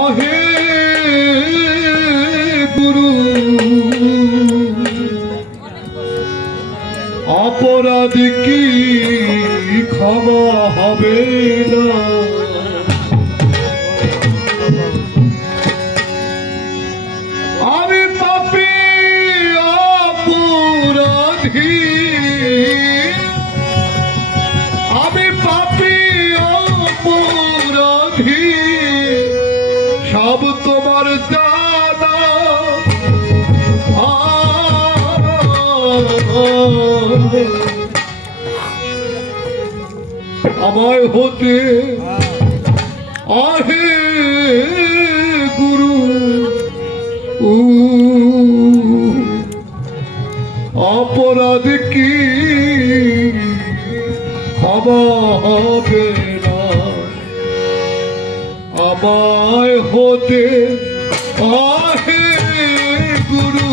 অহে গুরু। অপরাধ কি ক্ষমা হবে না? আমি পাপি অপরাধী। আমি পাপি অপরাধী। সব তোমার জানা আমায় হতে আহে গুরু। অপরাধ কি? হবে। আমায় হতে আহে গুরু।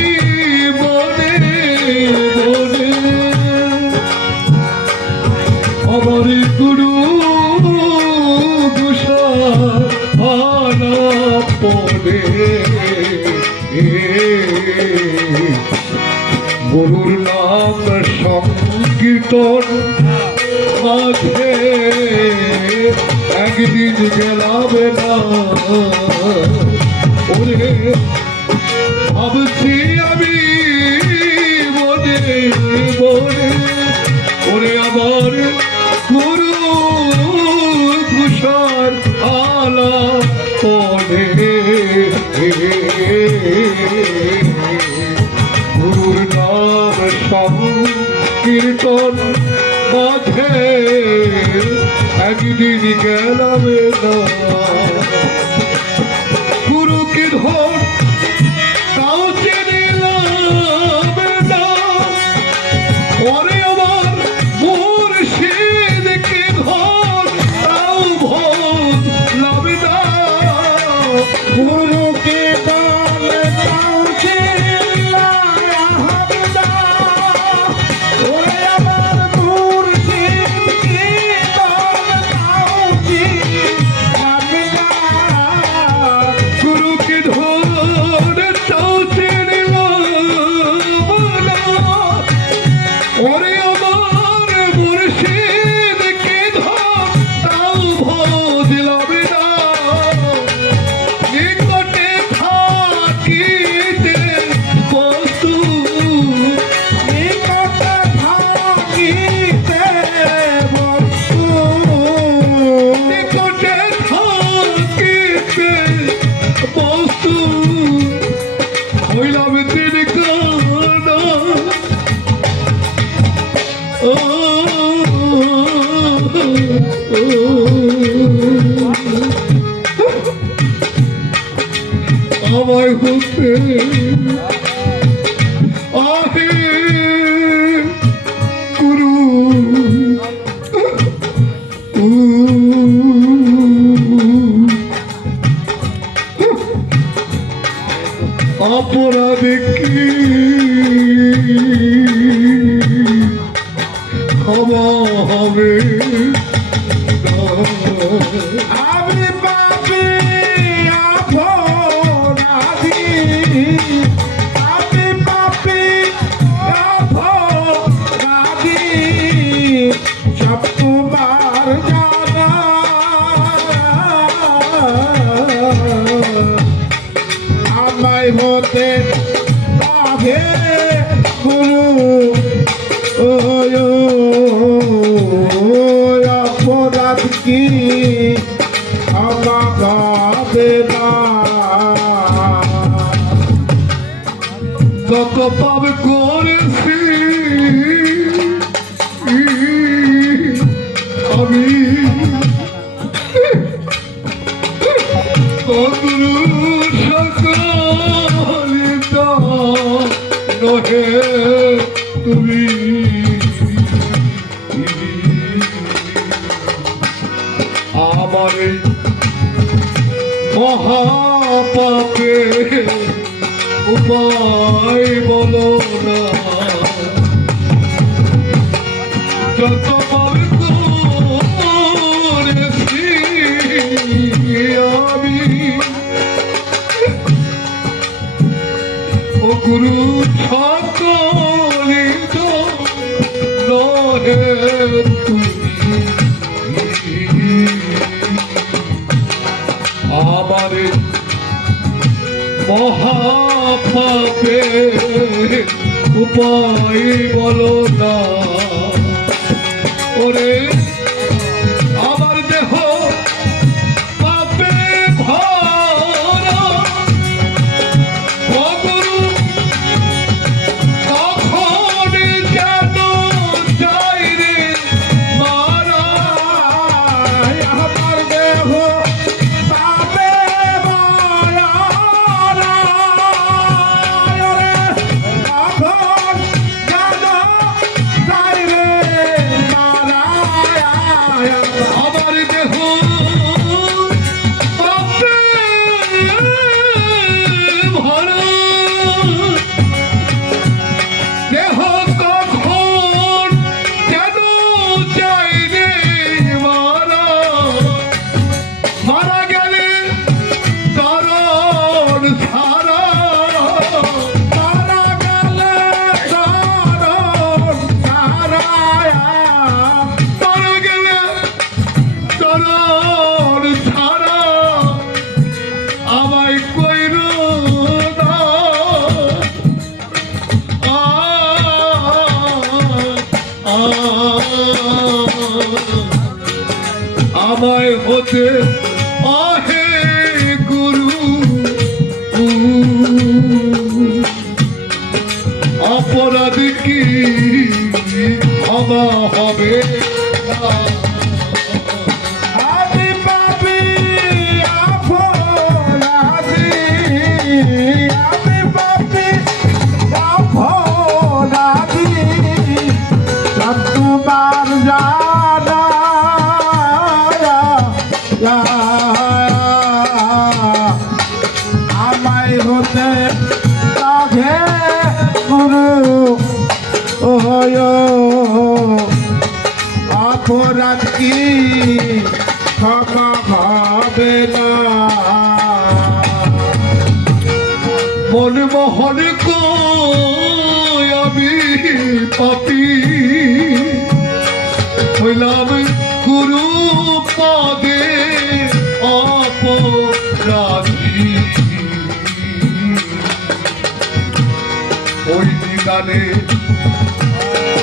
সংকীর্তন মাঝে একদিন গেলাম না। ওরে, ভাবছি আমি মনে মনে, ওরে আমার গুরু কুষার আলা পড়ে সংকীর্তন মাঝে একদিন গেলাম না গুরুকে ধর ওয় অপরাধ কি? আমাকে যত পাপ করেছি আমি কদরু নহে তুমি আমার এই মহাপাপে উপায় বলো না। যত মহাপাপে উপায় বলো না। ওরে অপরাধ কি ক্ষমা হবে না? আমি অপরাধ কি ক্ষমা হবে না? মন মোহন কো আমি পাপি? হইলাম গুরু পদে অপরাধী। ওই নিদানে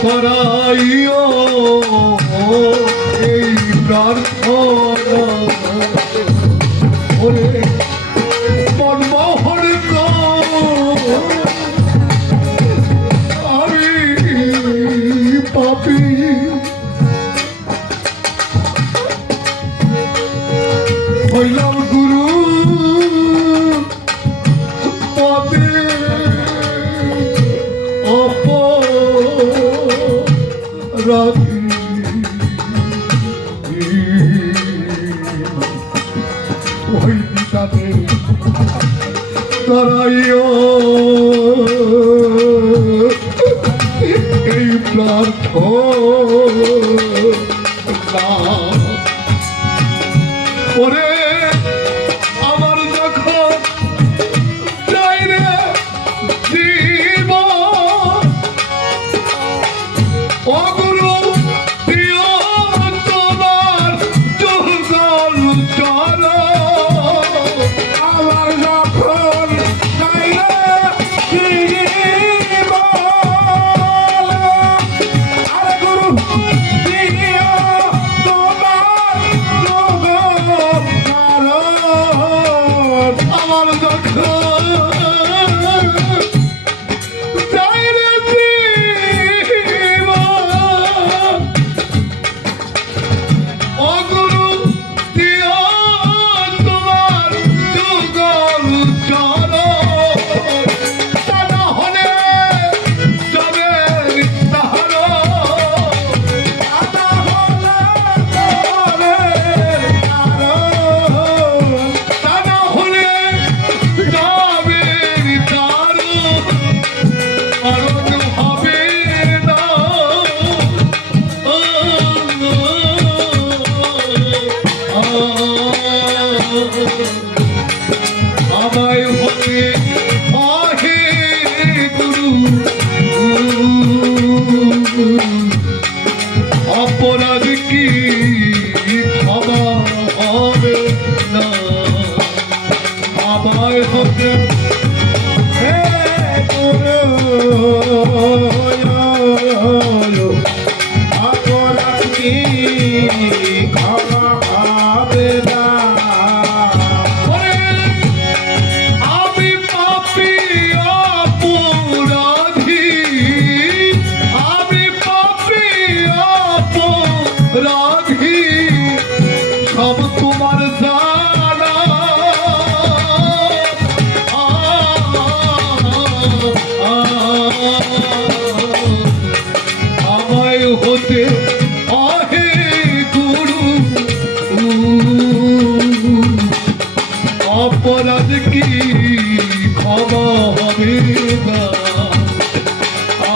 করাইও এই প্রার্থনা ওরে মনমোহন আমি পাপি। হইলাম গুরু পদে অপরাধী। ওই তারাইও Thank you.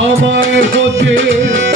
হবে হতে